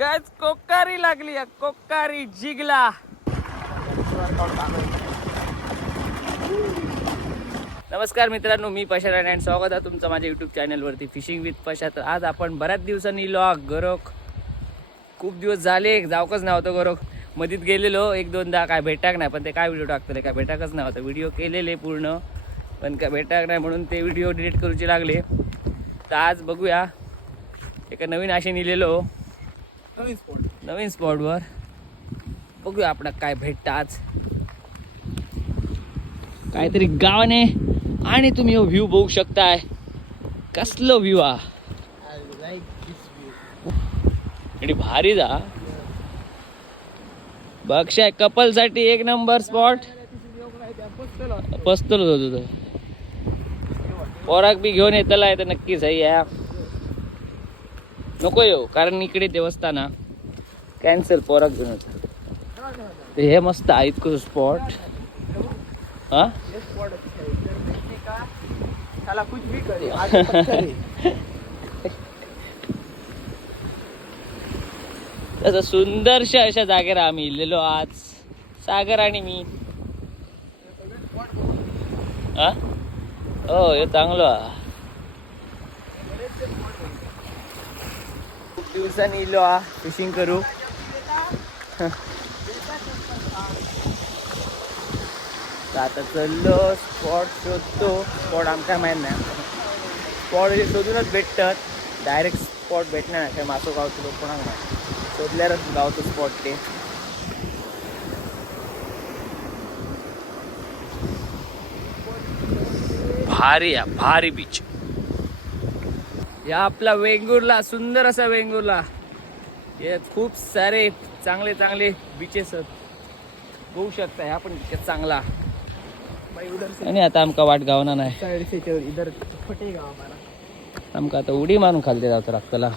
गज कोकारी लागली, कोकारी जिगला. नमस्कार मित्रांनो, मी पशा राणे आणि स्वागत आहे तुमचं माझ्या यूट्यूब चॅनलवरती फिशिंग विथ पशा. तर आज आपण बऱ्याच दिवसांनी गरोक खूप दिवस झाले जाऊकच नव्हतं गरोक. मधीत गेलेलो एक दोनदा, काय भेटाक नाही, पण ते काय व्हिडिओ टाकतले काय भेटाकच नव्हतं. व्हिडिओ केलेले पूर्ण पण काय भेटाक नाही, म्हणून ते व्हिडिओ डिलीट करूचे लागले. तर आज बघूया, एका नवीन आशे निलेलो नवीन स्पॉटवर. बघूया आपल्याला काय भेटतं आज. काहीतरी गावाने आणि तुम्ही व्ह्यू बघू शकताय. कसलो व्ह्यू हा, आणि भारी जा बक्षाय. कपल साठी एक नंबर स्पॉट. पस्तल होतो पोराक बी घेऊन येतला आहे तर नक्कीच आहे या. नको येऊ, कारण इकडे देवस्थान कॅन्सल. पोराक घेऊन येतो ते हे मस्त आहे इतकं स्पॉट. हा तसं सुंदरशा अशा जागेवर आम्ही इलेलो आज, सागर आणि मी. हा हो, हे चांगलं. खूप दिवसांनी इलो फिशिंग करू. आता चाललो स्पॉट शोधतो. स्पॉट आमच्या माहीत नाही, स्पॉट शोधूनच भेटतात. डायरेक्ट स्पॉट भेटणार नाही, मासो गावचे लोक कोणाला नाही. शोधल्यावरच गावतो स्पॉट ते. भारी आहे, भारी बीच या आपला वेंगुर्ला. सुंदर असा वेंगुर्ला. हे खूप सारे चांगले चांगले बीचेस बघू शकता. ह्या पण बीचेस चांगला. आणि आता आमका वाट गावना नाही, आमका आता उडी मारून खालते जावं लागतला.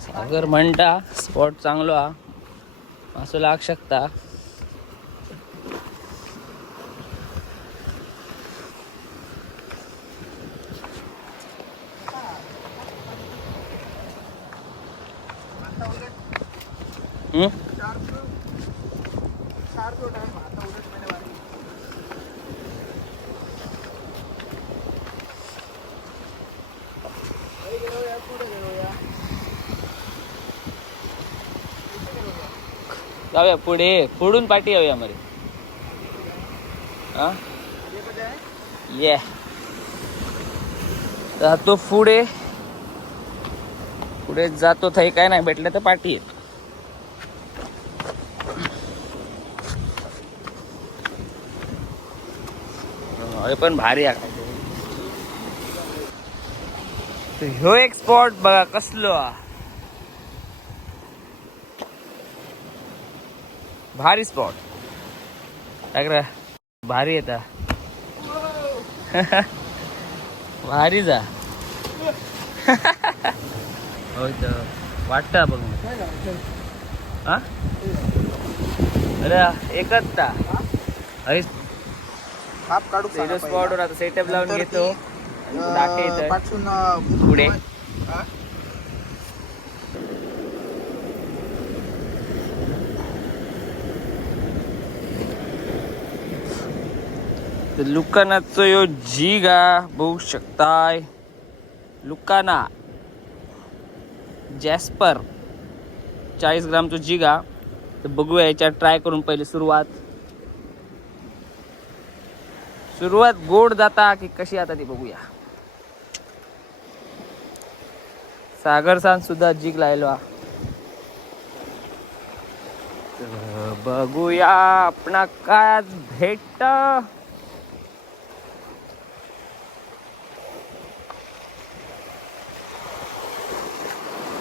सागर म्हणता स्पॉट चांगलो हा, असं लाग शकता. जाऊया पुढे, पुढून पाठी येऊया मरे. हा ये जातो पुढे, पुढे जातो. थाई काय नाही भेटलं तर पाठी येत. हे पण भारी आहे. ह्यो एक स्पॉट बघा कसलो भारी स्पॉट. भारी येता भारी जा. हो वाटत बघ. हा अरे एकच ता स्पॉटवर आता सेटअप लावून घेतो. पुढे लुकानाचं यो जिगा बघू शकताय. लुकाना जॅस्पर 40 ग्रामचं जिगा. तर बघूया याच्यात ट्राय करून. पहिले सुरुवात गोड जाता की कशी आता ती बघूया. सागर सान सुद्धा जिग लायलो. बघूया आपणा काय भेट.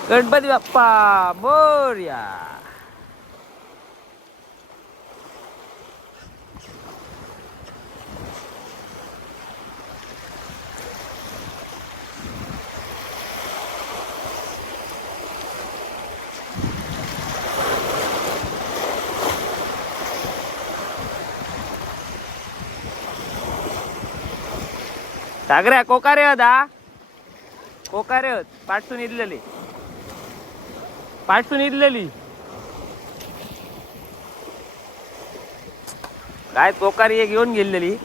गणपती बाप्पा मोरया. सागऱ्या कोकारे होत हा कोकारे होत पाठसून इदलेली काय कोकारी एक घेऊन गेलेली.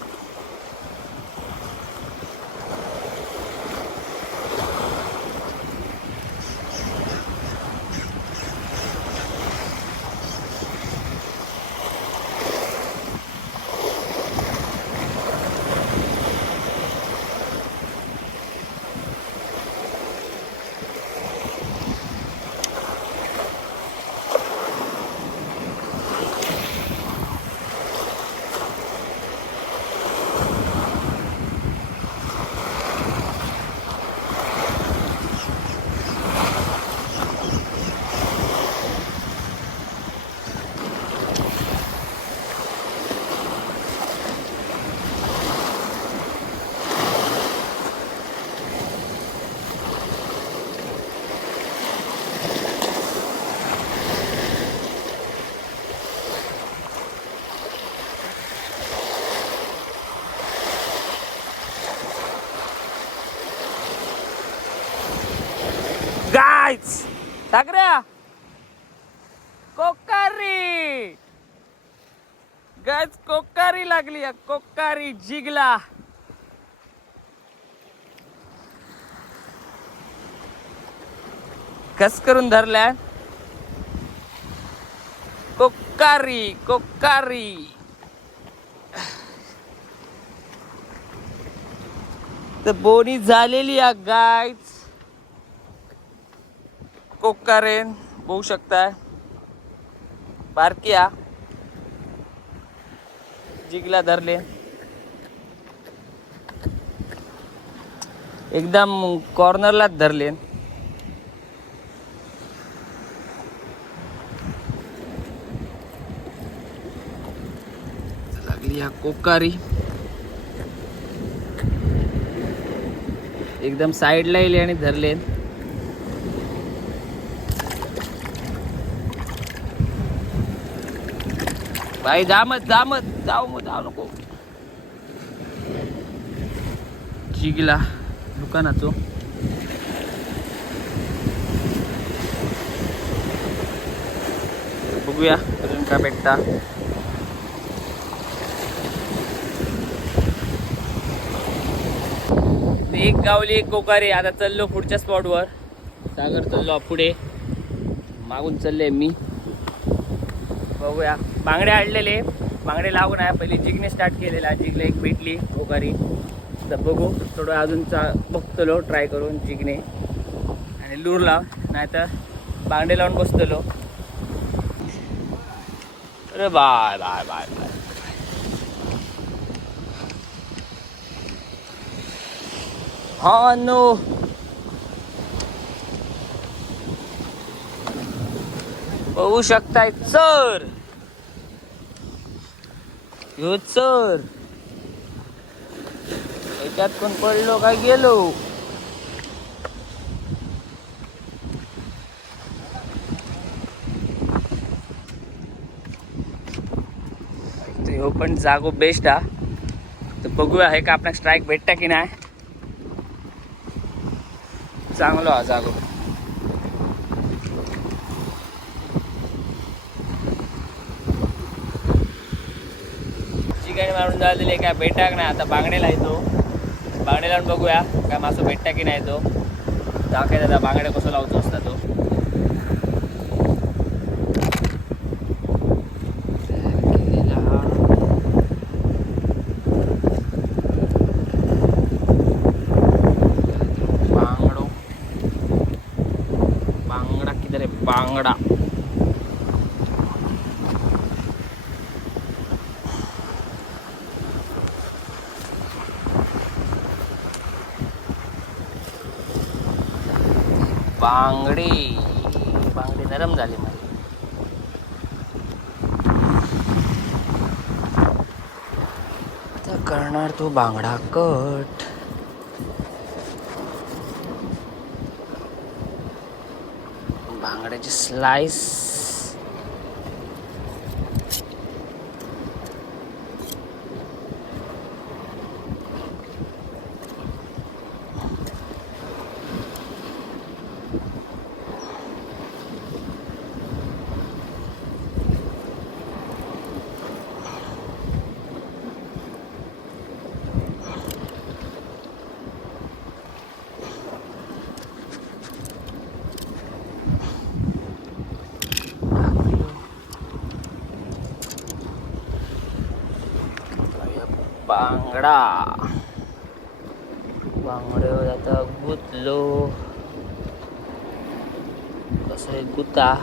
गाईज सागऱ्या कोकारी गाईज कोकारी लागली कोकारी जिगला. कस करून धरल्या कोकारी कोकारी. तर बोनी झालेली आहे गाईज. कोकारेन बघू शकताय बारकिया जिगला धरले एकदम कॉर्नरलाच धरले. लागली या कोकारी एकदम साईडला येईल आणि धरले. भाई जामत जाऊ नको. जिगला दुकानाचो बघूया अजून का भेटता. एक गावली एक कोकारी. आता चाललो पुढच्या स्पॉटवर. सागर चाललो पुढे मागून चालले मी. बघूया बांगडे आणलेले बांगडे लागून आहे. पहिली जिगने स्टार्ट केलेला जिगला एक भेटली कोकारी. तर बघू थोडं अजून बघतलो ट्राय करून जिगने आणि लूर लाव नाहीतर बांगडे लावून बसतलो. अरे बाय बाय बाय बाय. हा नो बघू शकताय चर ह्यो चर याच्यात कोण पडलो काय गेलो. ह्यो पण जागो बेस्ट हा. तर बघूया हे का आपल्याला स्ट्राईक भेटता की नाही. चांगलो हा जागो. चिकन मारून झालेले काय भेटाक नाही. आता बांगडेला येतो. बांगडे लावून बघूया काय मासो भेटता की नाही. तो दाखवायचा दादा बांगडे कसं लावतो असता तो. बांगडा किधर है बांगडा. बांगडे बांगडे नरम झाले माझे. तर करणार तो बांगडा कट. बांगड्याची स्लाइस बांगडा बांगड्यावर आता गुतलो कसं आहे गुता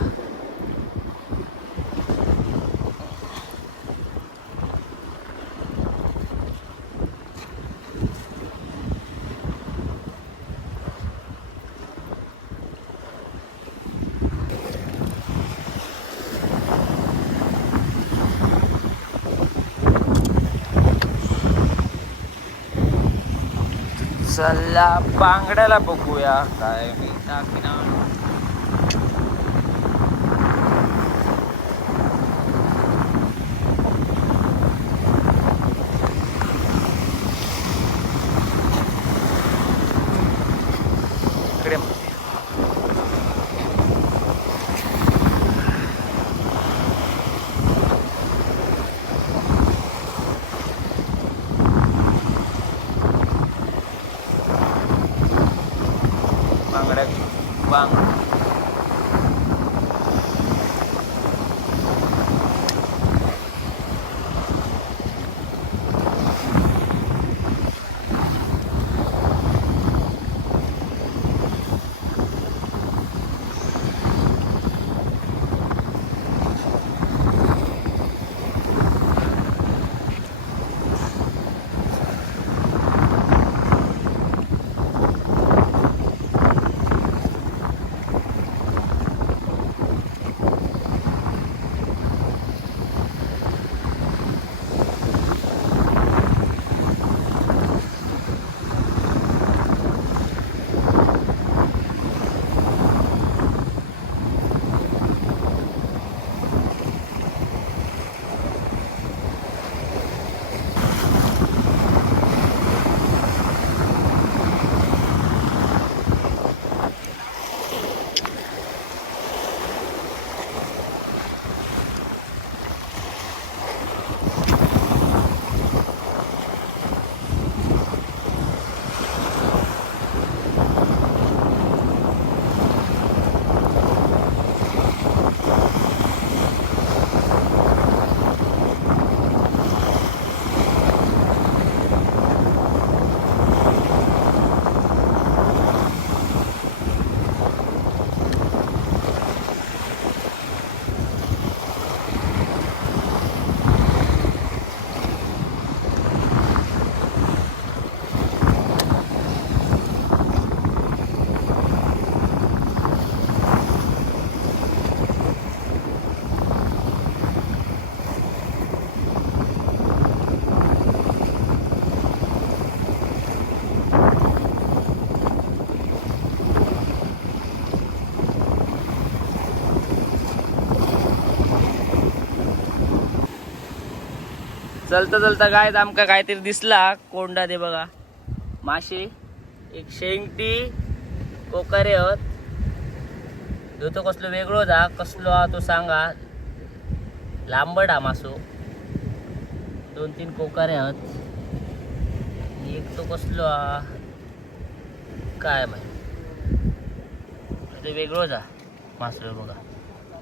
चला बांगड्याला बघूया काय मी टाकीना इकडे बांगड्या बांग चलता चलता काय आमका काहीतरी दिसला कोंडा दे बघा मासे एक शेंगटी कोकारे आहेत तो कसलो वेगळो जा कसलो हा तो सांगा लांबड हा मासो 2-3 कोकारे आहेत एक तो कसलो हा काय माहिती ते वेगळो जा मासो बघा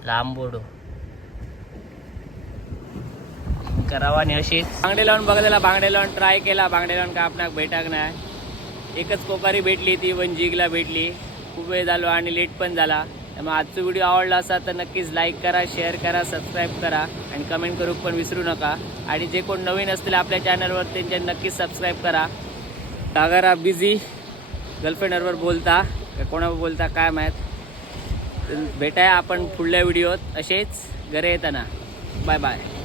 लांबडो करावा आणि अशी बांगडे लावून बघायला बांगडे लावून ट्राय केला बांगडे लावून का आपणाक भेटाक नाही एकच कोकारी भेटली ती पण जिगला भेटली खूप वेळ झालो आणि लेट पण झाला त्यामुळे आजचा व्हिडिओ आवडला असा तर नक्कीच लाईक करा शेअर करा सबस्क्राईब करा आणि कमेंट करू पण विसरू नका आणि जे कोण नवीन असतील आपल्या चॅनलवर त्यांच्या नक्कीच सबस्क्राईब करा सागरा बिझी गर्लफ्रेंडवर बोलता का कोणावर बोलता काय माहीत भेटाय आपण पुढल्या व्हिडिओत असेच घरी येताना बाय बाय